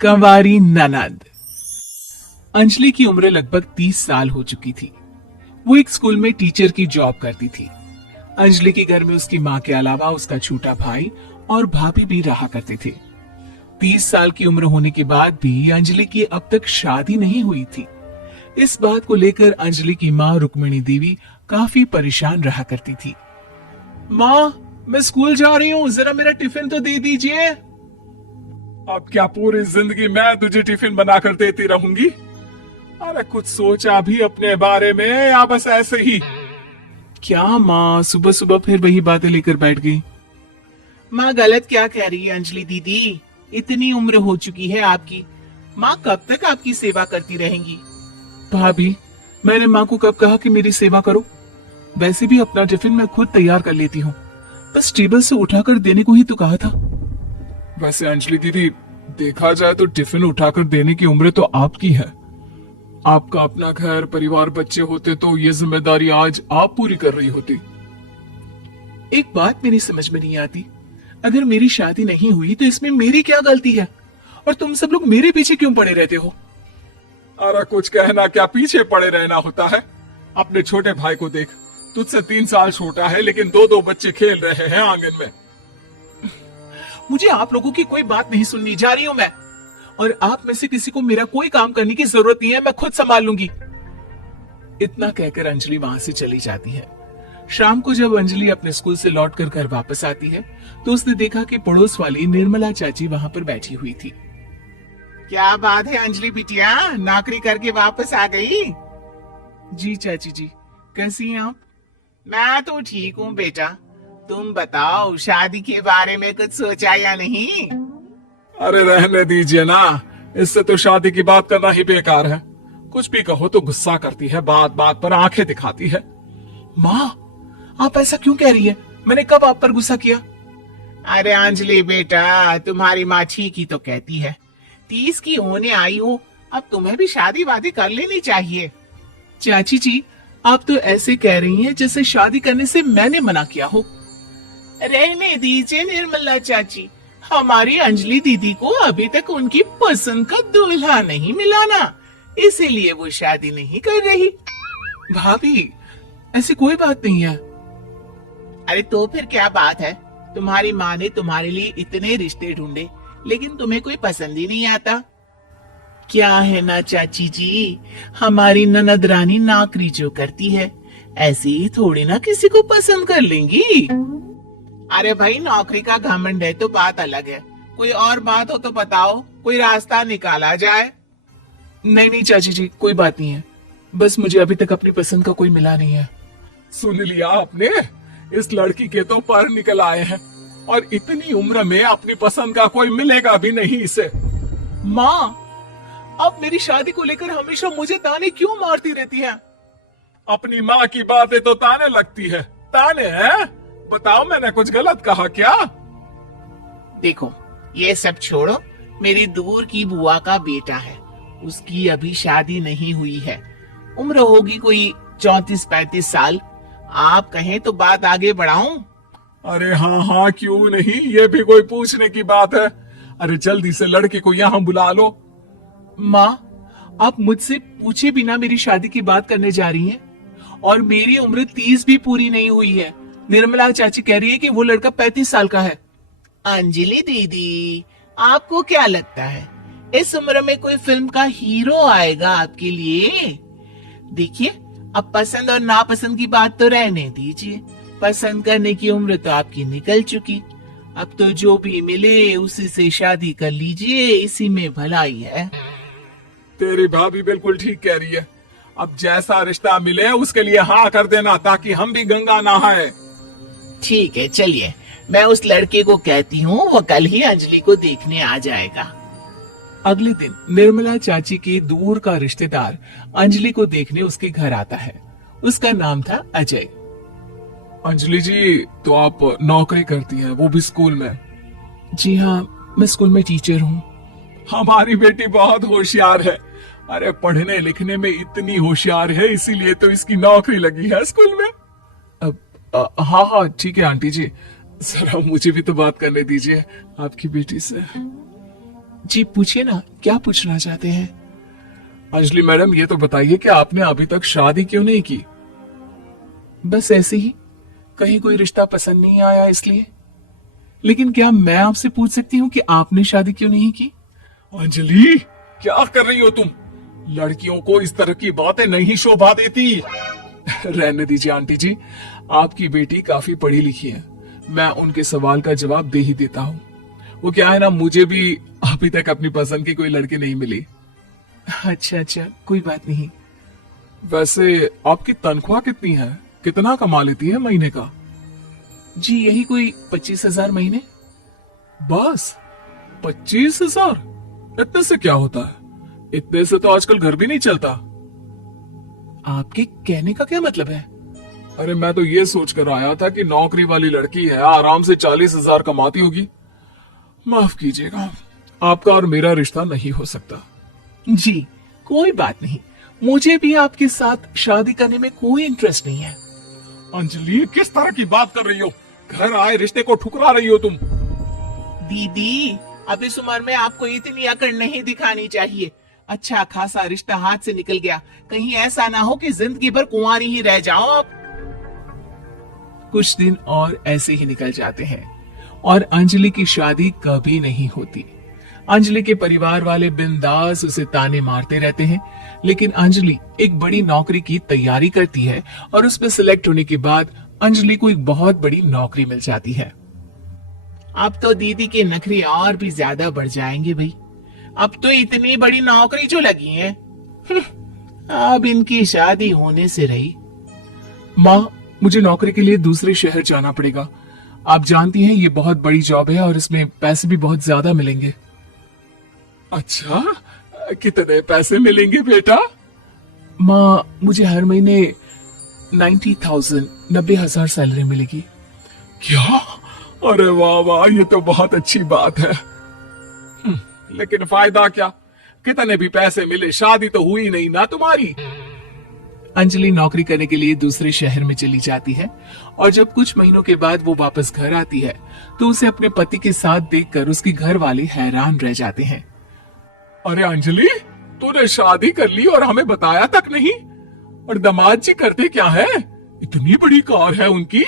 कंवारी ननद। अंजलि की उम्र लगभग 30 साल हो चुकी थी। वो एक स्कूल में टीचर की जॉब करती थी। अंजलि के घर में उसकी माँ के अलावा उसका छोटा भाई और भाभी भी रहा करते थे। 30 साल की उम्र होने के बाद भी अंजलि की अब तक शादी नहीं हुई थी। इस बात को लेकर अंजलि की माँ रुक्मिणी देवी काफी परेशान रहा करती थी। माँ, मैं स्कूल जा रही हूँ, जरा मेरा टिफिन तो दे दीजिए। अब क्या पूरी जिंदगी मैं तुझे टिफिन बनाकर देती रहूंगी? अरे कुछ सोचा भी अपने बारे में या बस ऐसे ही? क्या माँ, सुबह सुबह फिर वही बातें लेकर बैठ गई। माँ गलत क्या कह रही है अंजलि दीदी? इतनी उम्र हो चुकी है आपकी, माँ कब तक आपकी सेवा करती रहेंगी? भाभी, मैंने माँ को कब कहा कि मेरी सेवा करो? वैसे भी अपना टिफिन मैं खुद तैयार कर लेती हूँ, बस टेबल से उठाकर देने को ही तो कहा था। वैसे अंजलि दीदी, देखा जाए तो टिफिन उठाकर देने की उम्र तो आपकी है। आपका अपना घर परिवार बच्चे होते तो ये जिम्मेदारी आज आप पूरी कर रही होती। एक बात मेरी समझ में नहीं आती, अगर मेरी शादी नहीं हुई तो इसमें मेरी क्या गलती है? और तुम सब लोग मेरे पीछे क्यों पड़े रहते हो? अरे कुछ कहना क्या पीछे पड़े रहना होता है? अपने छोटे भाई को देख, तुझसे 3 साल छोटा है लेकिन 2-2 बच्चे खेल रहे हैं आंगन में। मुझे आप लोगों की कोई बात नहीं सुननी, जा रही हूं मैं। और आप में से किसी को मेरा कोई काम करने की जरूरत नहीं है, मैं खुद संभाल लूंगी। इतना कहकर अंजलि वहां से चली जाती है। शाम को जब अंजलि अपने स्कूल से लौटकर घर वापस आती है तो उसने देखा कि पड़ोस वाली निर्मला चाची वहां पर बैठी हुई थी। क्या बात है अंजलि बिटिया, नौकरी करके वापस आ गई? जी चाची जी, कैसी हैं आप? मैं तो ठीक हूँ बेटा, तुम बताओ शादी के बारे में कुछ सोचा या नहीं? अरे रहने दीजिए ना, इससे तो शादी की बात करना ही बेकार है। कुछ भी कहो तो गुस्सा करती है, बात बात पर आंखें दिखाती है। माँ, आप ऐसा क्यों कह रही है? मैंने कब आप पर गुस्सा किया? अरे अंजलि बेटा, तुम्हारी माँ ठीक ही तो कहती है। 30 की होने आई हो, अब तुम्हें भी शादी वादी कर लेनी चाहिए। चाची जी, आप तो ऐसे कह रही हैं जैसे शादी करने से मैंने मना किया हो। रहने दीजिए निर्मला चाची, हमारी अंजलि दीदी को अभी तक उनकी पसंद का दूल्हा नहीं मिला ना, इसीलिए वो शादी नहीं कर रही। भाभी, ऐसी कोई बात नहीं है। अरे तो फिर क्या बात है? तुम्हारी माँ ने तुम्हारे लिए इतने रिश्ते ढूंढे लेकिन तुम्हें कोई पसंद ही नहीं आता। क्या है ना चाची जी, हमारी ननद रानी नौकरी जो करती है, ऐसे ही थोड़ी ना किसी को पसंद कर लेंगी। अरे भाई, नौकरी का घमंड है तो बात अलग है, कोई और बात हो तो बताओ, कोई रास्ता निकाला जाए। नहीं नहीं चाची जी, कोई बात नहीं है, बस मुझे अभी तक अपनी पसंद का कोई मिला नहीं है। सुन लिया आपने, इस लड़की के तो पर निकल आए हैं और इतनी उम्र में अपनी पसंद का कोई मिलेगा भी नहीं इसे। माँ, आप मेरी शादी को लेकर हमेशा मुझे ताने क्यों मारती रहती हैं? अपनी माँ की बातें तो ताने लगती है। ताने हैं? बताओ, मैंने कुछ गलत कहा क्या? देखो, ये सब छोड़ो, मेरी दूर की बुआ का बेटा है, उसकी अभी शादी नहीं हुई है, उम्र होगी कोई 34-35 साल। आप कहें तो बात आगे बढ़ाऊं? अरे हाँ हाँ, क्यों नहीं, ये भी कोई पूछने की बात है। अरे जल्दी से लड़के को यहाँ बुला लो। माँ, आप मुझसे पूछे बिना मेरी शादी की बात करने जा रही हैं, और मेरी उम्र 30 भी पूरी नहीं हुई है। निर्मला चाची कह रही है कि वो लड़का 35 साल का है। अंजलि दीदी, आपको क्या लगता है इस उम्र में कोई फिल्म का हीरो आएगा आपके लिए? देखिए, अब पसंद और नापसंद की बात तो रहने दीजिए, पसंद करने की उम्र तो आपकी निकल चुकी। अब तो जो भी मिले उसी से शादी कर लीजिए, इसी में भलाई है। तेरी भाभी बिल्कुल ठीक कह रही है। अब जैसा रिश्ता मिले उसके लिए हाँ कर देना, ताकि हम भी गंगा नहाए। ठीक है, चलिए, मैं उस लड़के को कहती हूँ, वो कल ही अंजलि को देखने आ जाएगा। अगले दिन निर्मला चाची के दूर का रिश्तेदार अंजलि को देखने उसके घर आता है। उसका नाम था अजय। अंजलि जी, तो आप नौकरी करती हैं, वो भी स्कूल में? जी हाँ, मैं स्कूल में टीचर हूँ। हमारी बेटी बहुत होशियार है। अरे पढ़ने लिखने में इतनी होशियार है, इसीलिए तो इसकी नौकरी लगी है स्कूल में। हाँ हाँ ठीक है आंटी जी, जरा मुझे भी तो बात करने दीजिए आपकी बेटी से। जी पूछिए ना, क्या पूछना चाहते हैं? अंजलि मैडम, ये तो बताइए कि आपने अभी तक शादी क्यों नहीं की? बस ऐसे ही, कहीं कोई रिश्ता पसंद नहीं आया इसलिए। लेकिन क्या मैं आपसे पूछ सकती हूँ कि आपने शादी क्यों नहीं की? अंजलि, क्या कर रही हो तुम? लड़कियों को इस तरह की बातें नहीं शोभा देती। रहने दीजिए आंटी जी, आपकी बेटी काफी पढ़ी लिखी है, मैं उनके सवाल का जवाब दे ही देता हूँ। वो क्या है ना, मुझे भी अभी तक अपनी पसंद की कोई लड़की नहीं मिली। अच्छा अच्छा, कोई बात नहीं। वैसे आपकी तनख्वाह कितनी है? कितना कमा लेती है महीने का? जी यही कोई 25,000 महीने। बस 25,000? इतने से क्या होता है? इतने से तो आजकल घर भी नहीं चलता। आपके कहने का क्या मतलब है? अरे मैं तो ये सोचकर आया था कि नौकरी वाली लड़की है, आराम से 40,000 कमाती होगी। माफ कीजिएगा, आपका और मेरा रिश्ता नहीं हो सकता। जी कोई बात नहीं, मुझे भी आपके साथ शादी करने में कोई इंटरेस्ट नहीं है। अंजलि, किस तरह की बात कर रही हो? घर आए रिश्ते को ठुकरा रही हो तुम। दीदी, अब इस उम्र में आपको इतनी अकड़ नहीं दिखानी चाहिए। अच्छा खासा रिश्ता हाथ से निकल गया, कहीं ऐसा ना हो कि जिंदगी भर कुंवारी ही रह जाओ आप। कुछ दिन और ऐसे ही निकल जाते हैं और अंजलि की शादी कभी नहीं होती। अंजलि के परिवार वाले बिंदास उसे ताने मारते रहते हैं, लेकिन अंजलि एक बड़ी नौकरी की तैयारी करती है और उसमें सिलेक्ट होने के बाद अंजलि को एक बहुत बड़ी नौकरी मिल जाती है। अब तो दीदी के नखरे और भी ज्यादा बढ़ जाएंगे भाई। अब तो इतनी बड़ी नौकरी जो लगी है, अब इनकी शादी होने से रही। माँ, मुझे नौकरी के लिए दूसरे शहर जाना पड़ेगा। आप जानती हैं ये बहुत बड़ी जॉब है और इसमें पैसे भी बहुत ज्यादा मिलेंगे। अच्छा, कितने पैसे मिलेंगे बेटा? माँ, मुझे हर महीने 90,000 सैलरी मिलेगी। क्या? अरे वाह वाह, ये तो बहुत अच्छी बात है। लेकिन फायदा क्या? कितने भी पैसे मिले, शादी तो हुई नहीं ना तुम्हारी। अंजलि नौकरी करने के लिए दूसरे शहर में चली जाती है और जब कुछ महीनों के बाद वो वापस घर आती है तो उसे अपने पति के साथ देखकर उसके घर वाले हैरान रह जाते हैं। अरे अंजलि, तूने शादी कर ली और हमें बताया तक नहीं। और दामाद जी करते क्या है? इतनी बड़ी कार है उनकी।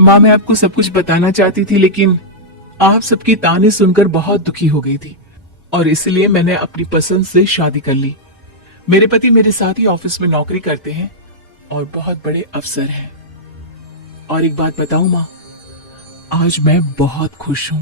माँ, मैं आपको सब कुछ बताना चाहती थी, लेकिन आप सबके ताने सुनकर बहुत दुखी हो गई थी और इसलिए मैंने अपनी पसंद से शादी कर ली। मेरे पति मेरे साथ ही ऑफिस में नौकरी करते हैं और बहुत बड़े अफसर हैं। और एक बात बताऊं माँ, आज मैं बहुत खुश हूं।